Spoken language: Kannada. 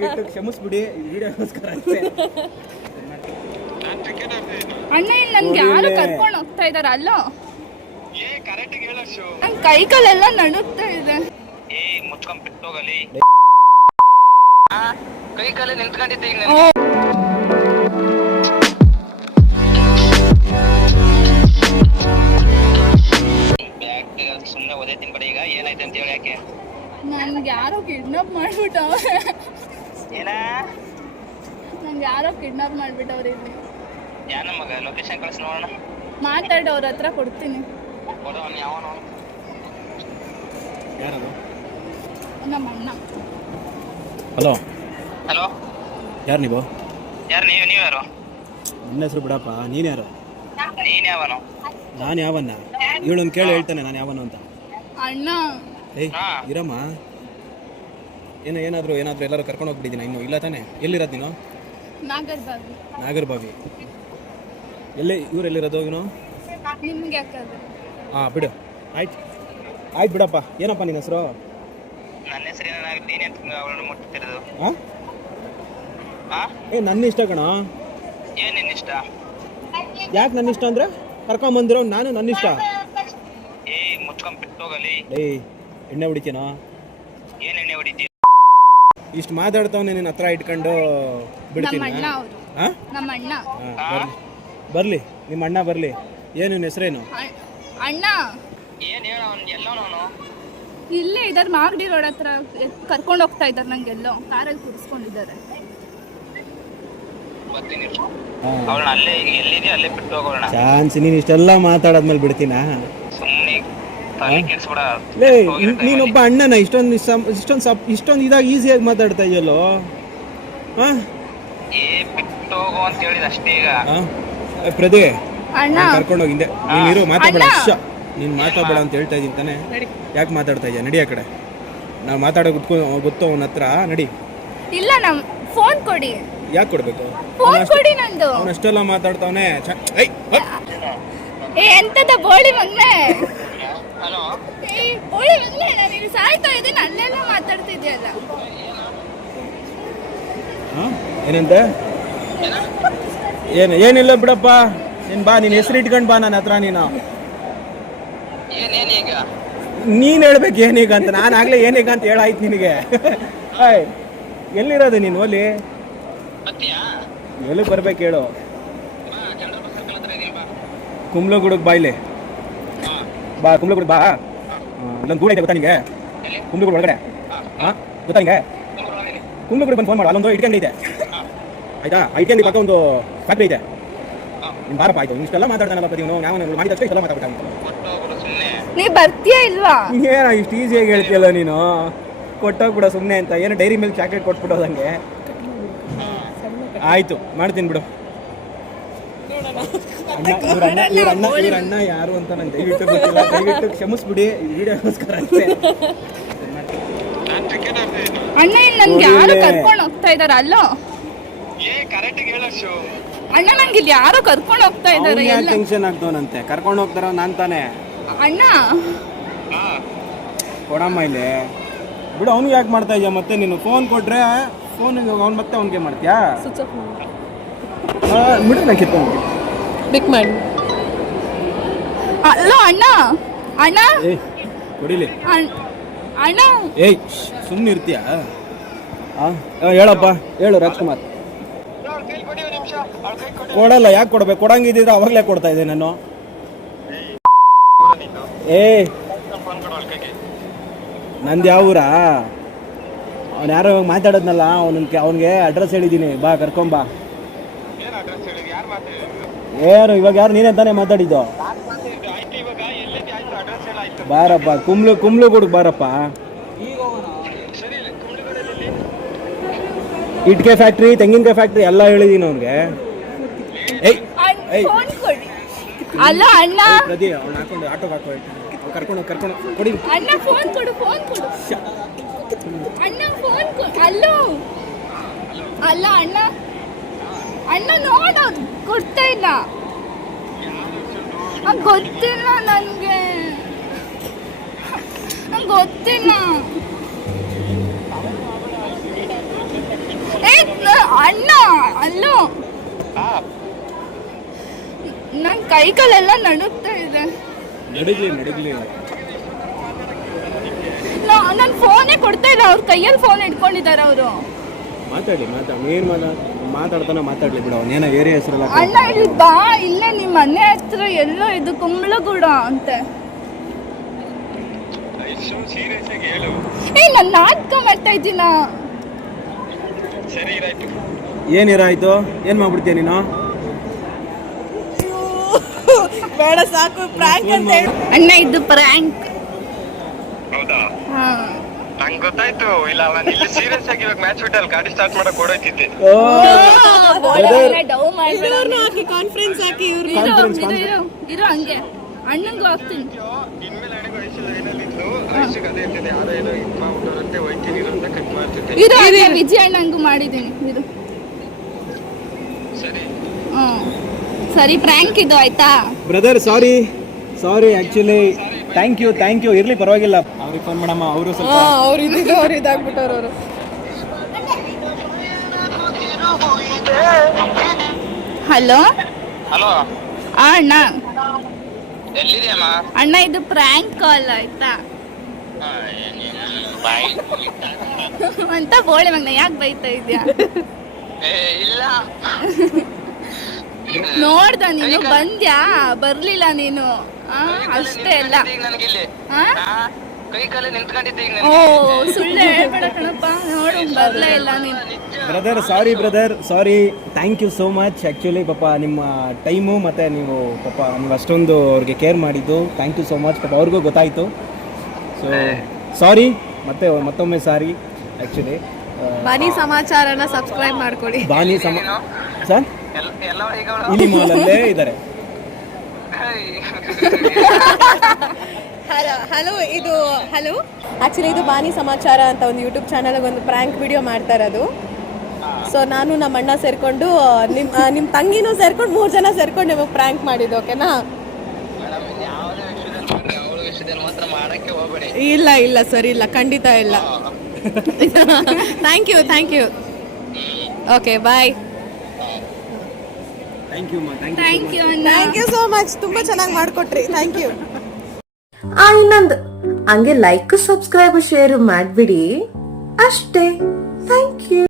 ದಯವಿಟ್ಟು ಕ್ಷಮಿಸ್ಬಿಡಿ ವಿಡಿಯೋಗೋಸ್ಕರ ಅಷ್ಟೇ. ಅಣ್ಣ ಇಲ್ಲಿ ನನ್ಗೆ ಯಾರು ಕರ್ಕೊಂಡು ಹೋಗ್ತಾ ಇದಾರ ಅಲ್ಲೋ ನನ್ ಕೈ ಕಾಲೆಲ್ಲ ನಡುಗ್ತಾ ಇದೆ. ಮುಚ್ಕೊಂಡ್ ಬಿಟ್ಟೋಗಲಿ ಕೈ ಕಾಲೇ ನಿಂತ್ಕೊಂಡಿದ್ದೆ ಈಗ ಸುಮ್ಮನೆ ಓದೇ ತಿನ್ಬೇಡ. ಈಗ ಏನಾಯ್ತು ಅಂತ ಹೇಳಿ ಯಾಕೆ ನನ್ಗೆ ಯಾರೋ ಕಿಡ್ನಾಪ್ ಮಾಡ್ಬಿಟ್ಟವ. ಏನ ನನ್ಗೆ ಯಾರೋ ಕಿಡ್ನಾಪ್ ಮಾಡ್ಬಿಟ್ಟವ್ರ ಇಲ್ಲಿ. ಯಾರ ಮಗ ಲೊಕೇಶನ್ ಕಳಿಸ್ ನೋಡೋಣ. ಮಾತಾಡಿ ಅವ್ರ ಹತ್ರ ಕೊಡ್ತೀನಿ. ಕೊಡೋಣ ಯಾವನು ಯಾರದು? ನಮ್ಮ ಅಣ್ಣ. ಹಲೋ ಹಲೋ ಯಾರು ನೀವು? ಯಾರು ನೀವು ಯಾರು? ನನ್ನ ಹೆಸರು ಬಿಡಪ್ಪ. ನೀನು ಯಾರು? ನೀನ್ ಯಾವನು? ನಾನು ಯಾವನ್ನ? ಇವಳನ್ನು ಕೇಳಿ ಹೇಳ್ತಾನೆ ನಾನು ಯಾವನು ಅಂತ. ಅಣ್ಣ ಏಯ್ ಇರಮ್ಮ. ಏನಾದರೂ ಎಲ್ಲರೂ ಕರ್ಕೊಂಡು ಹೋಗ್ಬಿಟ್ಟಿದ್ದೀನ ಇನ್ನು ಇಲ್ಲ ತಾನೆ? ಎಲ್ಲಿರೋದು ನೀನು? ನಾಗರಬಾವಿ. ಇವರೆಲ್ಲಿರೋದು ಇವನು? ನಿಮ್ಗೆ ಯಾಕದು? ಹಾಂ ಬಿಡು. ಆಯ್ತು ಬಿಡಪ್ಪ. ಏನಪ್ಪ ನಿನ್ನ ಹೆಸರು? ನನ್ನ ಹೆಸರೇನಾಗ ನೀನೇ ಅವಳನ್ನು ಮುಟ್ತಿರೋದು. ನನ್ನ ಇಷ್ಟ ಕಣ. ಏನ್ ನಿನ್ನ ಇಷ್ಟ? ಯಾಕೆ ನನ್ನ ಇಷ್ಟ ಅಂದ್ರೆ ಕರ್ಕೊಂಬಂದಿರೋ ನಾನು ನನ್ನ ಇಷ್ಟ. ಮುಚ್ಕೊಂಡ್ ಬಿಟ್ಟೋಗಲಿ. ಎಣ್ಣೆ ಹೊಡಿತೀನೋ? ಏನ್ ಎಣ್ಣೆ ಹೊಡಿತೀವಿ? ಇಷ್ಟು ಮಾತಾಡ್ತಾವನೆ ನಿನ್ನ ಹತ್ರ ಇಟ್ಕೊಂಡು ಬಿಡ್ತೀನಿ. ನಮ್ಮ ಅಣ್ಣ ಬರ್ಲಿ. ನಿಮ್ಮ ಅಣ್ಣ ಬರ್ಲಿ. ಏನು ನಿನ್ನ ಹೆಸರೇನು? ಅಣ್ಣ ಏನ್ ಹೇಳ ಎಲ್ಲೋನು ಇಲ್ಲೇ ಇದಾರೆ. ಮಾಗಡಿ ರೋಡ್ ಹತ್ರ ಕರ್ಕೊಂಡು ಹೋಗ್ತಾ ಇದಾರೆ. ನಂಗೆಲ್ಲೋ ಕಾರಲ್ಲಿ ಕೂರಿಸ್ಕೊಂಡಿದ್ದಾರೆ. ಅವಳನ್ನ ಅಲ್ಲೇ ಎಲ್ಲಿದೆ ಅಲ್ಲೇ ಬಿಟ್ಟು ಹೋಗೋಣ. ಚಾನ್ಸ್ ನೀನು ಇಷ್ಟೆಲ್ಲ ಮಾತಾಡಾದ್ಮೇಲೆ ಬಿಡ್ತೀನ? ಸುಮ್ಮನೆ ನೀನೊಬ್ಬ ಅಣ್ಣನ ಇಷ್ಟೊಂದು ಇದಾಗ ಈಸಿಯಾಗಿ ಮಾತಾಡ್ತಾ ಇದೆಯಲ್ಲೋ. ಬಿಟ್ಟು ಹೋಗೋ ಅಂತ ಹೇಳಿದ ಅಷ್ಟೇ. ಈಗ ಪ್ರದೇ ಕರ್ಕೊಂಡು ಹೋಗಿದ್ದೆ. ನೀನು ಮಾತಾಡಬೇಡ. ನೀನು ಮಾತಾಡಬೇಡ ಅಂತ ಹೇಳ್ತಾ ಇದ್ದೀನಿ ತಾನೆ? ಯಾಕೆ ಮಾತಾಡ್ತಾ ಇದೆಯಾ? ನಡಿ ಆ ಕಡೆ. ನಾವು ಮಾತಾಡೋ ಗೊತ್ತು ಅವನ ಹತ್ರ. ನಡಿ. ಇಲ್ಲ ನಮ್ ಫೋನ್ ಕೊಡಿ. ಯಾಕೆ ಕೊಡ್ಬೇಕು? ಫೋನ್ ಕೊಡಿ ನಂದು. ಅವನು ಅಷ್ಟೆಲ್ಲ ಮಾತಾಡ್ತಾವನೆ. ಎಂತದ ಬೋಳಿ ಮಗ್ನೆ. ಹಲೋ ಬೋಳಿ ಮಗ್ನೆ. ನಾನು ಇಲ್ಲಿ ಸಾಯ್ತಾ ಇದ್ದೀನಿ. ಅಲ್ಲೆಲ್ಲ ಮಾತಾಡ್ತಿದ್ಯಲ್ಲ. ಏನಂತೆ? ಏನಿಲ್ಲ ಬಿಡಪ್ಪ. ನೀನು ಬಾ. ನೀನು ಹೆಸರು ಇಟ್ಕೊಂಡು ಬಾ ನನ್ನ ಹತ್ರ. ನೀನು ಹೇಳ್ಬೇಕು ಏನೀಗ ಅಂತ. ನಾನು ಆಗ್ಲೇ ಏನೀಗ ಅಂತ ಹೇಳಾಯ್ತು ನಿನಗೆ. ಎಲ್ಲಿರೋದು ನೀನು? ಅಲ್ಲಿ ಎಲ್ಲಿ ಬರ್ಬೇಕು ಹೇಳು? ಕುಂಬ್ಳಗುಡಕ್ಕೆ ಬಾ. ಇಲ್ಲಿ ಬಾ. ಕುಂಬ್ಳಗುಡ ಬಾ. ಇಲ್ಲೊಂದು ಗೂಡ ಐತೆ ಗೊತ್ತಾ ನಿಂಗೆ? ಕುಂಬ್ಳಗುಡ ಒಳಗಡೆ. ಗೊತ್ತಾ ನಿಂಗೆ? ಕುಂಬ್ಳಗುಡ ಬಂದು ಫೋನ್ ಮಾಡು. ಅಲ್ಲೊಂದು ಇಟ್ಕೊಂಡಿದೆ ಆಯ್ತಾ? ಇಟ್ಕೊಂಡು ಪಕ್ಕ ಒಂದು ಫ್ಯಾಕ್ಟ್ರಿ ಇದೆ. ನೀನು ಬಾರಪ್ಪ. ಆಯ್ತು. ಇಷ್ಟೆಲ್ಲ ಮಾತಾಡ್ತಾನಲ್ಲ ಪ್ರತಿ ಮಾಡಿದಷ್ಟೇ ಇಷ್ಟೆಲ್ಲ ಮಾತಾಡ್ತಾನೆ. ನೀ ಬರ್ತೀಯಾ ಇಲ್ವಾ? ಏನ ಇಷ್ಟು ಈಸಿಯಾಗಿ ಹೇಳ್ತೀಯಲ್ಲ ನೀನು? ಕೊಟ್ಟೋಗ್ಬಿಡ ಸುಮ್ಮನೆ ಅಂತ. ಏನು ಡೈರಿ ಮಿಲ್ಕ್ ಚಾಕ್ಲೇಟ್ ಕೊಟ್ಬಿಡೋದಂಗೆ. ಆಯ್ತು ಮಾಡ್ತೀನಿ ಬಿಡು. ಇವ್ರ ಅಣ್ಣ ಯಾರು ಅಂತ ನಂಗೆ ದಯವಿಟ್ಟು ಗೊತ್ತಿಲ್ಲ. ದಯವಿಟ್ಟು ಕ್ಷಮಿಸ್ಬಿಡಿ ವಿಡಿಯೋಗೋಸ್ಕರ ಅಷ್ಟೇ. ಅಣ್ಣ ಇಲ್ಲಿ ನನ್ಗೆ ಯಾರು ಕರ್ಕೊಂಡು ಹೋಗ್ತಾ ಇದಾರ ಅಲ್ಲೋ? ಅಣ್ಣ ನಂಗೆ ಇಲ್ಲಿ ಯಾರೋ ಕರ್ಕೊಂಡು ಹೋಗ್ತಾ ಇದಾರೆ. ಟೆನ್ಷನ್ ಆಗ್ತವನಂತೆ. ಕರ್ಕೊಂಡು ಹೋಗ್ತಾರ ನಾನ್ ತಾನೆ? ಅಣ್ಣ ಕೊಡಮ್ಮ ಇಲ್ಲಿ ಬಿಡು. ಅವ್ನಿಗೆ ಯಾಕೆ ಮಾಡ್ತಾ ಇದೆಯಾ ಮತ್ತೆ? ನೀನು ಫೋನ್ ಕೊಟ್ರೆ ಫೋನಿಗೆ ಅವ್ನು ಮತ್ತೆ ಅವ್ನಿಗೆ ಮಾಡ್ತೀಯಾ? ಬಿಡು. ನಾ ಕಿತ್ಕೊಂಡು ಬಿಕ್ ಮಾಡಿ. ಅಲ್ಲೋ ಅಣ್ಣ. ಅಣ್ಣ ಕೊಡಿಲಿ. ಅಣ್ಣ ಏಯ್ ಸುಮ್ಮನೆ ಇರ್ತೀಯಾ? ಹೇಳಪ್ಪ. ಹೇಳು ರಾಜ್ಕುಮಾರ್. ಕೊಡಲ್ಲ. ಯಾಕೆ ಕೊಡ್ಬೇಕು? ಕೊಡಂಗಿದ್ರೆ ಅವಾಗಲೇ ಕೊಡ್ತಾ ಇದ್ದೆ ನಾನು. ನಂದು ಯಾವ ಊರಾ? ಅವ್ನು ಯಾರೋ ಮಾತಾಡೋದ್ನಲ್ಲ ಅವ್ನಿಗೆ ಅಡ್ರೆಸ್ ಹೇಳಿದ್ದೀನಿ. ಬಾ ಕರ್ಕೊಂಬಾ. ಯಾರು ಇವಾಗ? ಯಾರು ನೀನೇ ತಾನೇ ಮಾತಾಡಿದ್ದು? ಬಾರಪ್ಪ. ಕುಂಬ್ಳಗುಡ್ಗೆ ಬಾರಪ್ಪ. ಇಟ್ಕೆ ಫ್ಯಾಕ್ಟ್ರಿ, ತೆಂಗಿನಕಾಯಿ ಫ್ಯಾಕ್ಟ್ರಿ ಎಲ್ಲ ಹೇಳಿದೀನಿ ಅವ್ನಿಗೆ. ಅಲ್ಲ ಅಣ್ಣ. ಪ್ರದಿ ಅವ್ನು ಹಾಕೊಂಡು ಆಟೋಗೆ ಕರ್ಕೊಂಡು ಕೊಡಿ. ಅಣ್ಣ ಫೋನ್ ಕೊಡು. ಅಣ್ಣ ಫೋನ್ ಕೊಡು. ಅಲ್ಲೋ ಅಲ್ಲ ಅಣ್ಣ. ಅಣ್ಣ ನೋಡೋದು ಕೊಡ್ತಾ ಇಲ್ಲ. ಗೊತ್ತಿಲ್ಲ ನನಗೆ. ಗೊತ್ತಿಲ್ಲ. ಅಣ್ಣ ಅಲ್ಲೋ ನನ್ ಕೈ ಕಾಲೆಲ್ಲ ನಡುಗ್ತಾ ಇದೆ. ನಡುಗ್ಲಿ ನನ್ ಫೋನೇ ಕೊಡ್ತಾ ಇಲ್ಲ, ಅವ್ರ ಕೈಯಲ್ಲಿ ಫೋನ್ ಇಟ್ಕೊಂಡಿದ್ದಾರೆ ಅವರು. ಮಾತಾಡಿ ಏನ್ ಮಾತಾಡ್ಲಿ ಬಿಡು, ಅವನೇನೋ ಏರಿಯಾ ಹೆಸರಲ್ಲ. ಅಣ್ಣ ಇಲ್ಲಿ ಬಾ, ಇಲ್ಲೇ ನಿಮ್ಮ ಮನೆ ಹತ್ರ ಎಲ್ಲೋ ಇದು ಕುಂಬಳಗೂಡ ಅಂತೆ. ನಾನು ನಾಟಕ ಮಾಡ್ತಾ ಇದ್ದೀನ. ಏನಿರಾಯ್ತು, ಏನ್ ಮಾಡ್ಬಿಡ್ತೀಯ ನೀನು? ಬೇಡ ಸಾಕು, ಪ್ರಾಂಕ್ ಅಂತ ಹೇಳಿ. ಅಣ್ಣ ಇದು ಪ್ರಾಂಕ್. ಹೌದಾ? ಹಾ ನಂಗೆ ಗೊತ್ತಾಯ್ತು. ಇಲ್ಲ ನಾನು ಇಲ್ಲಿ ಸೀರಿಯಸ್ ಆಗಿ ಇವಾಗ ಮ್ಯಾಚ್ ಬಿಟ್ಟು ಅಲ್ಲಿ ಗಾಡಿ ಸ್ಟಾರ್ಟ್ ಮಾಡಕ್ ಓಡೋಯ್ತಿದ್ದೆ. ಡೌ ಮಾಡ್ಬೇಡ. ಹಾಕಿ ಕಾನ್ಫರೆನ್ಸ್ ಹಾಕಿ ಇವ್ರು. ಇರು ಹಂಗೆ ಅಣ್ಣಂಗೂ ಹಾಕ್ತೀನಿ. ಇನ್ಮೇಲೆ ನನಗೆ ವಯಸ್ಸು ಲೈನಲ್ಲಿದ್ದು ವಯಸ್ಸಿಗೆ ಅದೇ ಇರ್ತದೆ, ಯಾರೋ ಏನೋ ಇದು ಮಾಡ್ಬಿಟ್ಟವ್ರಂತೆ ಹೋಯ್ತೀನಿ ಇರೋಂತ ಕಟ್ ಮಾಡ್ತಿದ್ದೆ. ಇರು ಹಾಗೆ ವಿಜಯ ಅಣ್ಣಂಗೂ ಮಾಡಿದ್ದೀನಿ. ಇದು ಸರಿ ಸರಿ ಪ್ರಾಂಕ್ ಇದು ಆಯ್ತಾ brother? Sorry actually thank you ಇರ್ಲಿ ಪರವಾಗಿಲ್ಲ. ಅವ್ರಿಗೆ ಫೋನ್ ಮಾಡಮ್ಮ, ಅವರು ಸ್ವಲ್ಪ ಅವ್ರು ಇದಾಗ್ಬಿಟ್ಟವ್ರು ಅವರು. ಹಲೋ ಹಲೋ ಅಣ್ಣ. ಎಲ್ಲಿದೆಯಮ್ಮ? ಅಣ್ಣ ಇದು ಪ್ರಾಂಕ್ ಕಾಲ್ ಆಯ್ತಾ ಬಾಯ್ ಅಂತ ಬೋಳೆ ಮಗನ ಯಾಕೆ ಬೈತಾ ಇದ್ಯಾ? ಇಲ್ಲ ನೋಡ್ದ ನೀನು ಬಂದ್ಯಾ, ಬರ್ಲಿಲ್ಲ ನೀನು. ಅಷ್ಟೇ ಅಲ್ಲ. ನನಗಿಲ್ಲಿ ಆ? ಕೈ ಕಾಲೇ ನಿಂತ್ಕೊಂಡಿದ್ದೆ ಈಗ. ಓ ಸುಳ್ಳು ಹೇಳ್ಬೇಡ ಕಣಪ್ಪ, ನೋಡು ಬರ್ಲೇ ಇಲ್ಲ ನೀನು. Brother sorry thank you so much. Actually ಪಾಪ ನಿಮ್ಮ ಟೈಮು ಮತ್ತು ನೀವು ಅಷ್ಟೊಂದು ಅವ್ರಿಗೆ ಕೇರ್ ಮಾಡಿದ್ದು ಥ್ಯಾಂಕ್ ಯು ಸೋ ಮಚ್. ಪಾಪ ಅವ್ರಿಗೂ ಗೊತ್ತಾಯಿತು. ಸೊ ಸಾರಿ, ಮತ್ತೊಮ್ಮೆ ಸಾರಿ. ಆ್ಯಕ್ಚುಲಿ ಬಾನಿ ಸಮಾಚಾರನ ಸಬ್ಸ್ಕ್ರೈಬ್ ಮಾಡ್ಕೊಳ್ಳಿ. ಸರ್ ಎಲ್ಲ ಈಗ ಇಲ್ಲಿ ಮಾಲಲ್ಲೇ ಇದ್ದಾರೆ. ಹಲೋ ಆ್ಯಕ್ಚುಲಿ ಇದು ಬಾನಿ ಸಮಾಚಾರ ಅಂತ ಒಂದು ಯೂಟ್ಯೂಬ್ ಚಾನಲ್ಗೆ ಒಂದು ಪ್ರ್ಯಾಂಕ್ ವಿಡಿಯೋ ಮಾಡ್ತಾ ಇರೋದು. ಸೊ ನಾನು ನಮ್ಮ ಅಣ್ಣ ಸೇರ್ಕೊಂಡು ನಿಮ್ಮ ತಂಗಿನೂ ಸೇರ್ಕೊಂಡು 3 ಜನ ಸೇರ್ಕೊಂಡು ನಿಮಗೆ ಪ್ರ್ಯಾಂಕ್ ಮಾಡಿದ್ದು. ಓಕೆನಾ? ಮಾತ್ರ ಮಾಡಕ್ಕೆ ಹೋಗ್ಬೇಡಿ. ಇಲ್ಲ ಸರಿ ಇಲ್ಲ, ಖಂಡಿತ ಇಲ್ಲ. Thank you. Okay bye. Thank you ಅಣ್ಣ. ಥ್ಯಾಂಕ್ ಯು ಸೋ ಮಚ್, ತುಂಬಾ ಚೆನ್ನಾಗಿ ಮಾಡಿಕೊಟ್ರಿ. Thank you. ಇನ್ನೊಂದು ಹಂಗೆ ಲೈಕ್ ಸಬ್ಸ್ಕ್ರೈಬ್ ಶೇರ್ ಮಾಡ್ಬಿಡಿ ಅಷ್ಟೇ. Thank you.